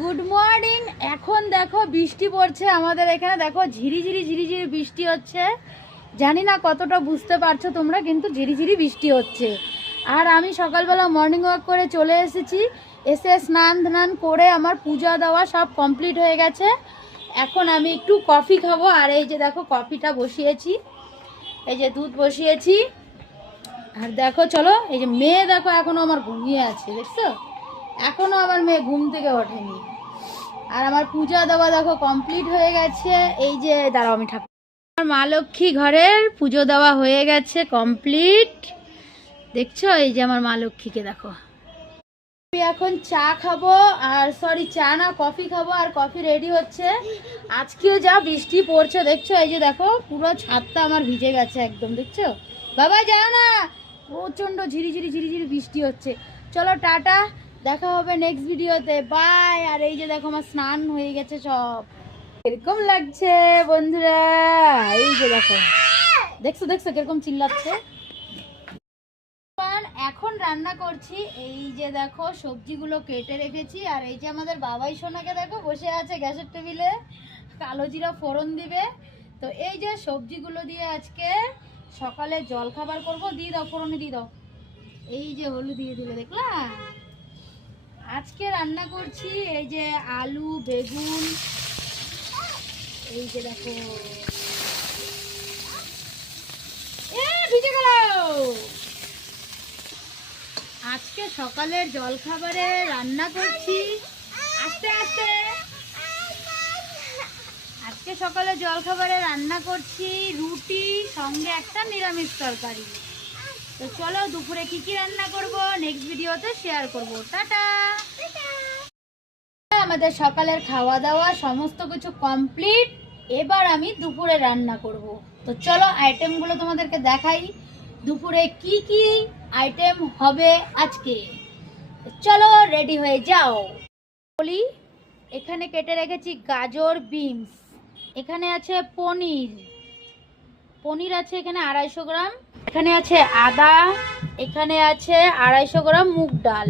Good morning. এখন দেখো বৃষ্টি পড়ছে আমাদের এখানে, দেখো ঝিরিঝিরি ঝিরিঝিরি বৃষ্টি হচ্ছে। জানি না কতটা বুঝতে পারছো তোমরা, কিন্তু ঝিরিঝিরি বৃষ্টি হচ্ছে। আর আমি সকালবেলা মর্নিং ওয়াক করে চলে এসেছি, এসে স্নান ধান করে আমার পূজা দেওয়া সব কমপ্লিট হয়ে গেছে। এখন আমি একটু কফি খাবো। আর এই যে দেখো কফিটা বসিয়েছি, এই যে দুধ বসিয়েছি। আর দেখো চলো, এই যে মেয়ে দেখো এখনো আমার ঘুমিয়ে আছে, দেখছো? এখনো আমার মেয়ে ঘুম থেকে ওঠেনি। আর আমার পূজা দেওয়া দেখো কমপ্লিট হয়ে গেছে। এই যে দাঁড়াও, আমি ঠাকুর, আমার মা লক্ষ্মী ঘরের পুজো দেওয়া হয়ে গেছে কমপ্লিট, দেখছো? এই যে আমার মা লক্ষ্মীকে দেখো। আমি এখন চা খাবো, আর সরি চা না, কফি খাবো। আর কফি রেডি হচ্ছে। আজকেও যা বৃষ্টি পড়ছে দেখছো, এই যে দেখো পুরো ছাদটা আমার ভিজে গেছে একদম, দেখছো? বাবা যাও না, প্রচন্ড ঝিরিঝিরি ঝিরিঝিরি বৃষ্টি হচ্ছে। চলো টাটা, দেখা হবে নেক্সট ভিডিওতে, বাই। আর এই যে দেখো আমার স্নান হয়ে গেছে সব, এরকম লাগছে বন্ধুরা। এই যে দেখো, দেখছো দেখছো কিরকম চিল্লাচ্ছে। এখন রান্না করছি, এই যে দেখো সবজিগুলো কেটে রেখেছি। আর এই যে আমাদের বাবাই সোনাকে দেখো বসে আছে গ্যাসের টেবিলে, কালো জিরা ফোড়ন দিবে। তো এই যে সবজিগুলো দিয়ে আজকে সকালে জল খাবার করবো। দিয়ে দাও, ফোড়নে দিয়ে দাও। এই যে হলুদ দিয়ে দিলে, দেখলা? আজকে রান্না করছি এই যে আলু বেগুন, এই যে দেখো ভিজে গেল। আজকে সকালের জলখাবারে রান্না করছি, আস্তে আস্তে। আজকে সকালে জলখাবারে রান্না করছি রুটি, সঙ্গে একটা নিরামিষ তরকারি। তো চলো দুপুরে কি কি রান্না করব নেক্সট ভিডিওতে শেয়ার করব। টাটা। আমাদের সকালের খাওয়া দাওয়া সমস্ত কিছু কমপ্লিট। এবার আমি দুপুরে রান্না করব। তো চলো আইটেমগুলো তোমাদেরকে দেখাই, দুপুরে কি কি আইটেম হবে আজকে। চলো রেডি হয়ে যাও। বলি, এখানে কেটে রেখেছি গাজর বিনস, এখানে আছে পনির আছে এখানে 250 গ্রাম, এখানে আছে আদা, এখানে আছে 250 গ্রাম মুগ ডাল।